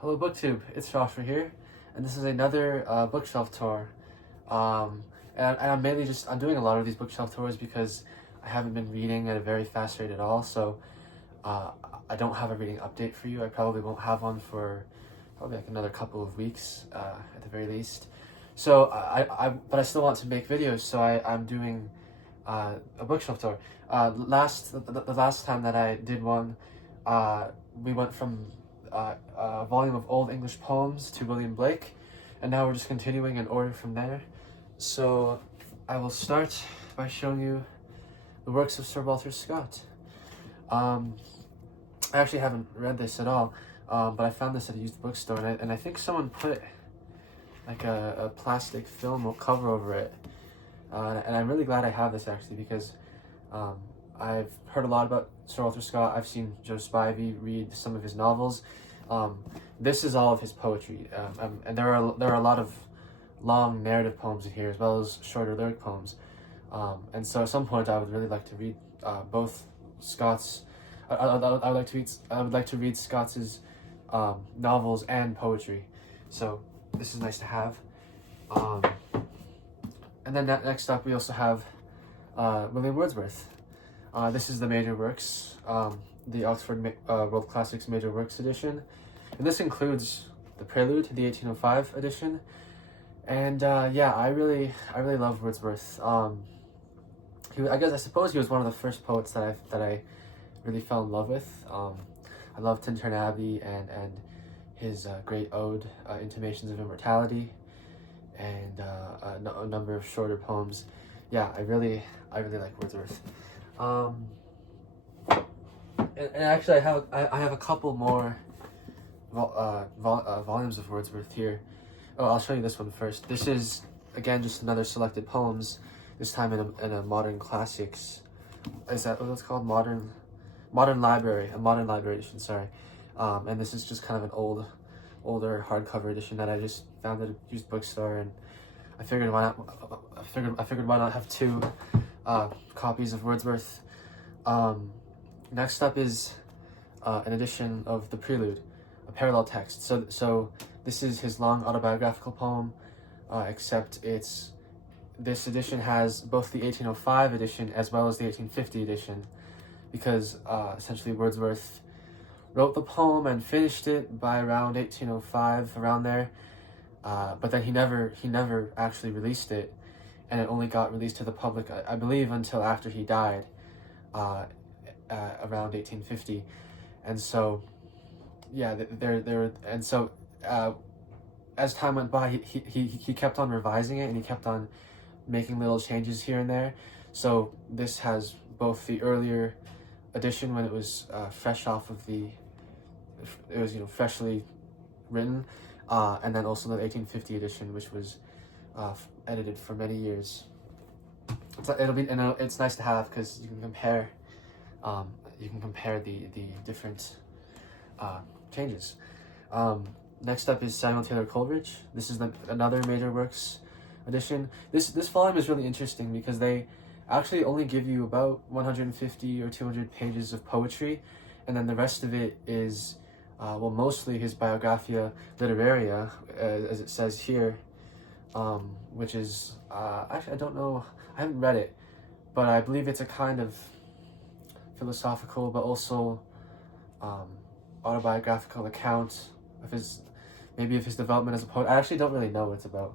Hello BookTube, it's Joshua here, and this is another bookshelf tour. And I'm mainly I'm doing a lot of these bookshelf tours because I haven't been reading at a very fast rate at all, so I don't have a reading update for you. I probably won't have one for probably like another couple of weeks at the very least. So but I still want to make videos, so I'm doing a bookshelf tour. The last time that I did one, we went from a volume of old English poems to William Blake, and now we're just continuing in order from there. So I will start by showing you the works of Sir Walter Scott. I actually haven't read this at all, but I found this at a used bookstore, and I think someone put like a plastic film cover over it, and I'm really glad I have this actually, because I've heard a lot about Sir Walter Scott. I've seen Joe Spivey read some of his novels. This is all of his poetry, and there are a lot of long narrative poems in here as well as shorter lyric poems. And so at some point I would really like to read both Scott's. I would like to read Scott's novels and poetry. So this is nice to have. And then next up we also have William Wordsworth. This is the major works, the Oxford World Classics Major Works edition, and this includes the Prelude, the 1805 edition. And yeah, I really love Wordsworth. I suppose he was one of the first poets that I really fell in love with. I love Tintern Abbey and his great ode, Intimations of Immortality, and a number of shorter poems. Yeah, I really like Wordsworth. And actually I have a couple more volumes of Wordsworth here. Oh, I'll show you this one first. This is again just another selected poems, this time in a modern classics. Is that what it's called? Modern library, a modern library edition. Sorry. And this is just kind of an older hardcover edition that I just found at a used bookstore, and I figured why not have two copies of Wordsworth. Next up is an edition of the Prelude, a parallel text. So this is his long autobiographical poem, except this edition has both the 1805 edition as well as the 1850 edition, because essentially Wordsworth wrote the poem and finished it by around 1805, around there, but then he never actually released it, and it only got released to the public, I believe, until after he died, around 1850. And so yeah, as time went by, he kept on revising it, and he kept on making little changes here and there. So this has both the earlier edition when it was fresh off of freshly written, and then also the 1850 edition, which was edited for many years. It's nice to have, because you can compare the different changes. Next up is Samuel Taylor Coleridge. This is another major works edition. This volume is really interesting because they actually only give you about 150 or 200 pages of poetry, and then the rest of it is mostly his Biographia Literaria, as it says here, which is actually, I don't know, I haven't read it, but I believe it's a kind of philosophical but also autobiographical account of his development as a poet. I actually don't really know what it's about,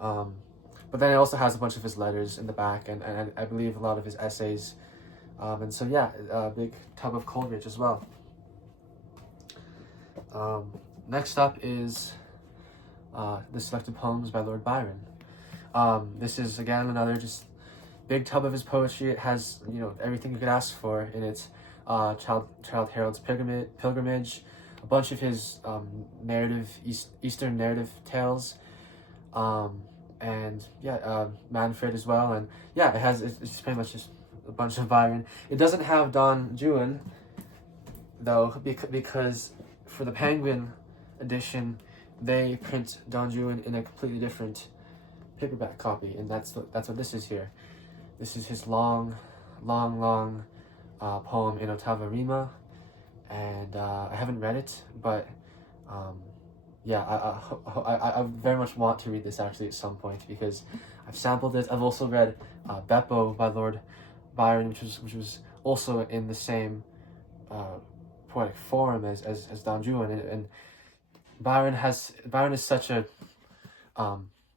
but then it also has a bunch of his letters in the back, and I believe a lot of his essays, and so yeah, a big tub of Coleridge as well. Next up is the selected poems by Lord Byron. This is again another just big tub of his poetry. It has everything you could ask for in it. Childe Harold's Pilgrimage, a bunch of his Eastern narrative tales, and yeah, Manfred as well. And yeah, it's pretty much just a bunch of Byron. It doesn't have Don Juan though, because for the Penguin edition they print Don Juan in a completely different paperback copy, and that's what this is here. This is his long poem in ottava rima, and I haven't read it, but yeah, I very much want to read this actually at some point because I've sampled it. I've also read Beppo by Lord Byron, which was also in the same uh, poetic form as Don Juan, and Byron is such a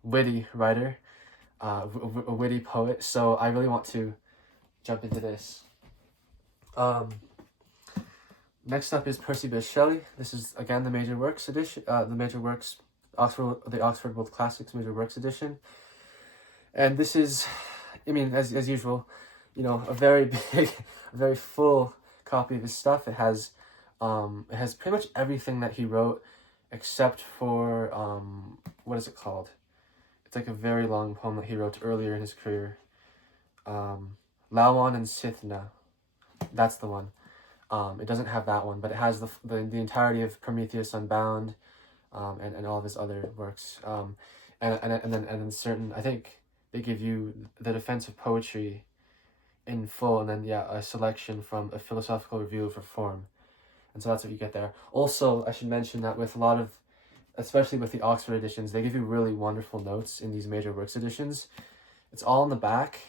witty writer, a witty poet. So I really want to jump into this. Next up is Percy Bysshe Shelley. This is again the Major Works edition, the Oxford World Classics Major Works edition, and this is, I mean, as usual, you know, a very big, a very full copy of his stuff. It has pretty much everything that he wrote, except for what is it called? It's like a very long poem that he wrote earlier in his career. Lawan and Sithna, that's the one. It doesn't have that one, but it has the entirety of Prometheus Unbound, and all of his other works. And then certain, I think they give you the Defense of Poetry in full, and then a selection from a Philosophical Review of Reform, and so that's what you get there. Also, I should mention that with a lot of, especially with the Oxford editions, they give you really wonderful notes in these Major Works editions. It's all in the back,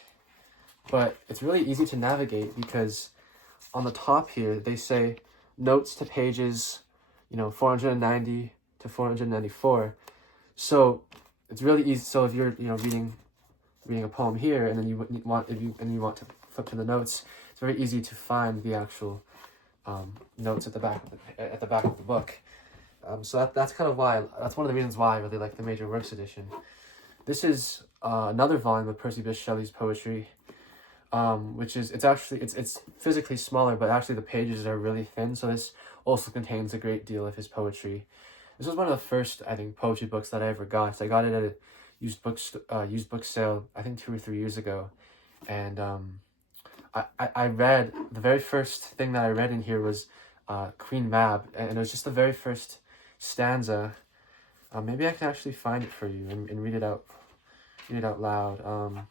but it's really easy to navigate because on the top here they say notes to pages, 490 to 494. So it's really easy. So if you're reading a poem here, and then you want to flip to the notes, it's very easy to find the actual notes at the back of the book. So that's kind of why, that's one of the reasons why I really like the Major Works edition. This is another volume of Percy Bysshe Shelley's poetry, which is, it's physically smaller, but actually the pages are really thin. So this also contains a great deal of his poetry. This was one of the first, I think, poetry books that I ever got. So I got it at a used book sale, I think 2 or 3 years ago, and I read, the very first thing that I read in here was Queen Mab, and it was just the very first stanza. Maybe I can actually find it for you and read it out loud.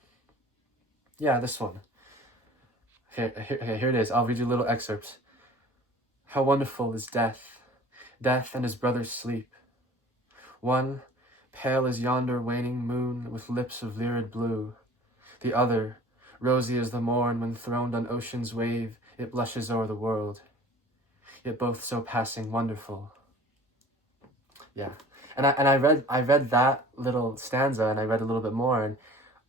Yeah, this one. Here it is. I'll read you a little excerpt. How wonderful is death, death and his brother's sleep. One, pale as yonder waning moon with lips of lurid blue. The other, rosy as the morn when throned on ocean's wave it blushes o'er the world. Yet both so passing wonderful. Yeah. And I read that little stanza, and I read a little bit more, and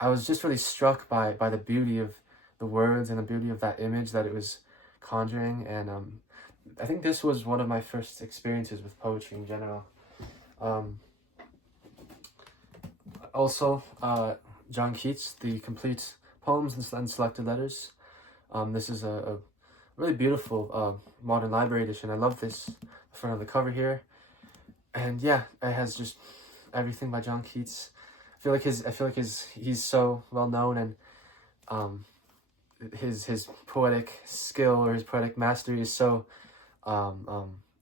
I was just really struck by the beauty of the words and the beauty of that image that it was conjuring. And I think this was one of my first experiences with poetry in general. Also, John Keats, the complete poems and selected letters. This is a really beautiful modern library edition. I love this front of the cover here, and yeah, it has just everything by John Keats. I feel like he's so well known, and his poetic skill or his poetic mastery is so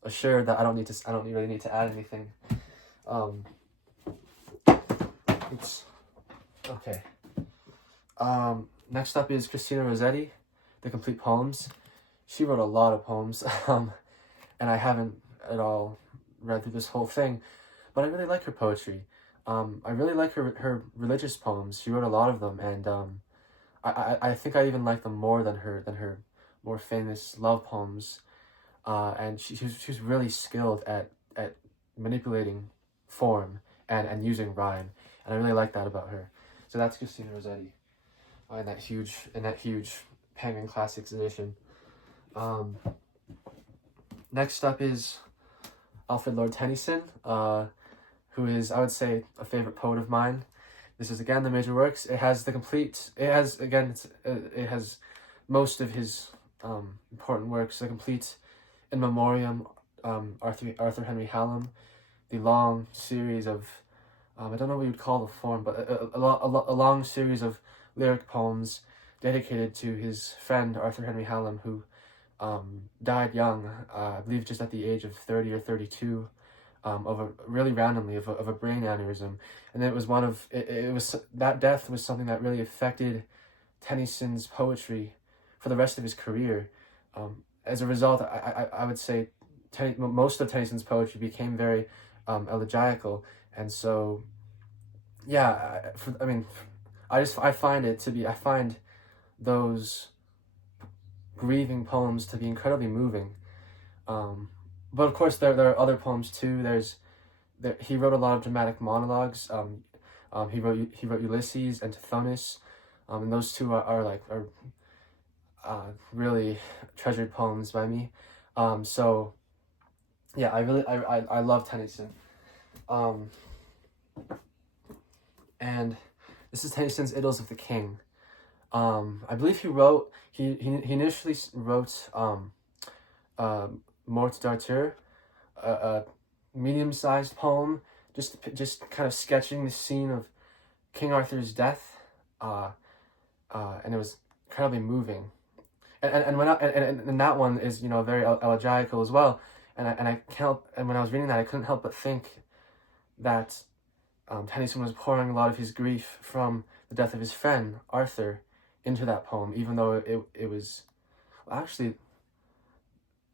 assured that I don't really need to add anything. It's okay. Next up is Christina Rossetti, the complete poems. She wrote a lot of poems, and I haven't at all read through this whole thing, but I really like her poetry. I really like her religious poems. She wrote a lot of them, and I think I even like them more than her more famous love poems. And she's really skilled at manipulating form and using rhyme, and I really like that about her. So that's Christina Rossetti, in that huge Penguin Classics edition. Next up is Alfred Lord Tennyson, who is, I would say, a favorite poet of mine. This is again the Major Works. It has most of his important works. The complete In Memoriam, Arthur Henry Hallam, the long series of I don't know what you'd call the form, but a long series of lyric poems dedicated to his friend Arthur Henry Hallam, who died young, I believe just at the age of 30 or 32, really randomly of a brain aneurysm. And it was that death was something that really affected Tennyson's poetry for the rest of his career. As a result, I would say most of Tennyson's poetry became very elegiacal. And so, yeah, I find those grieving poems to be incredibly moving. But of course, there are other poems too. He wrote a lot of dramatic monologues. He wrote Ulysses and Tithonus, and those two are really treasured poems by me. So yeah, I love Tennyson. And this is Tennyson's Idylls of the King. I believe he initially wrote Morte d'Arthur, a medium-sized poem, just kind of sketching the scene of King Arthur's death, and it was incredibly moving. And that one is, you know, very elegiacal as well. And when I was reading that, I couldn't help but think that Tennyson was pouring a lot of his grief from the death of his friend Arthur into that poem, even though it was, well, actually,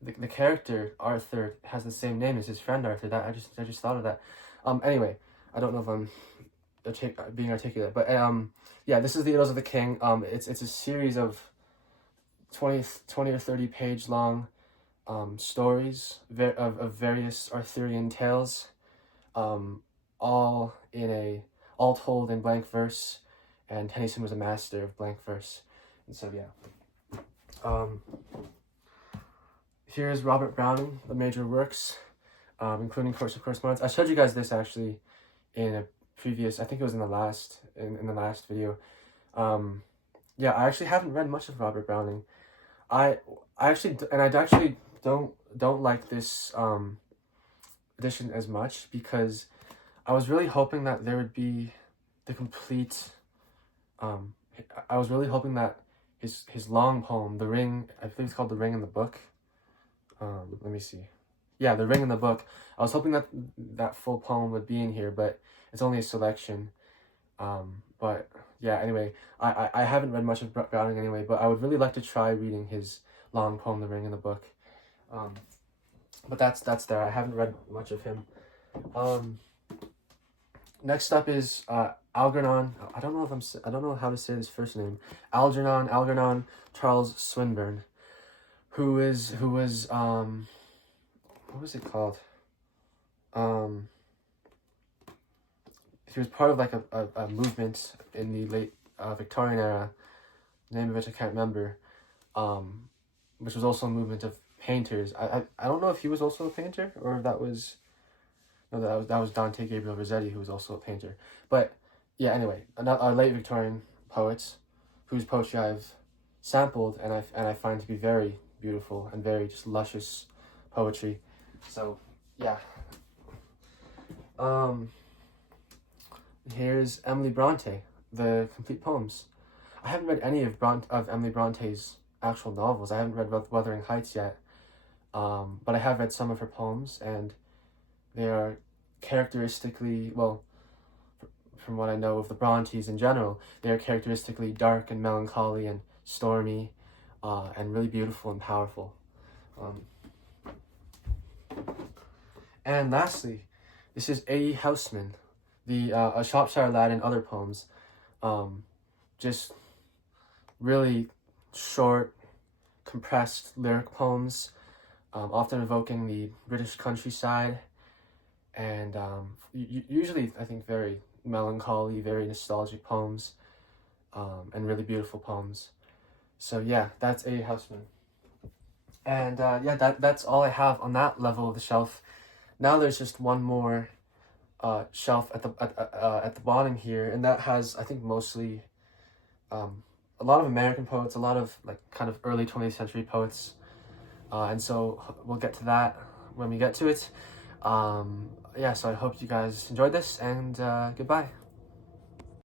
the character Arthur has the same name as his friend Arthur. That I just thought of that. Anyway, I don't know if I'm being articulate, but yeah, this is the Idylls of the King. It's a series of 20 or 30 page long stories of various Arthurian tales, all told in blank verse, and Tennyson was a master of blank verse. And so yeah. Here's Robert Browning, the major works, including Course of Correspondence. I showed you guys this actually in a previous, I think it was in the last video. Yeah, I actually haven't read much of Robert Browning. I actually don't like this edition as much, because I was really hoping that there would be the complete. I was really hoping that his long poem, The Ring, I think it's called The Ring in the Book. Let me see. Yeah, The Ring in the Book. I was hoping that full poem would be in here, but it's only a selection. But yeah, anyway, I haven't read much of Browning anyway, but I would really like to try reading his long poem, The Ring in the Book. But that's there. I haven't read much of him. Next up is Algernon. I don't know how to say this first name. Algernon Charles Swinburne, who was what was it called? He was part of like a movement in the late Victorian era, the name of which I can't remember, which was also a movement of painters. I don't know if he was also a painter, or if that was Dante Gabriel Rossetti, who was also a painter. But yeah, anyway, a late Victorian poet whose poetry I've sampled and I find to be very beautiful and very just luscious poetry. So yeah. Here's Emily Bronte, the complete poems. I haven't read any of Emily Bronte's actual novels. I haven't read Wuthering Heights yet, but I have read some of her poems, and they are characteristically, well, from what I know of the Brontes in general, they are characteristically dark and melancholy and stormy, and really beautiful and powerful. And lastly, this is A. Housman, A Shropshire Lad and Other Poems. Just really short, compressed lyric poems, often evoking the British countryside, and usually, I think, very melancholy, very nostalgic poems, and really beautiful poems. So yeah, that's A. Housman. And yeah, that's all I have on that level of the shelf. Now there's just one more shelf at the bottom here, and that has, I think, mostly a lot of American poets, a lot of like kind of early 20th century poets, and so we'll get to that when we get to it. Yeah, so I hope you guys enjoyed this, and goodbye.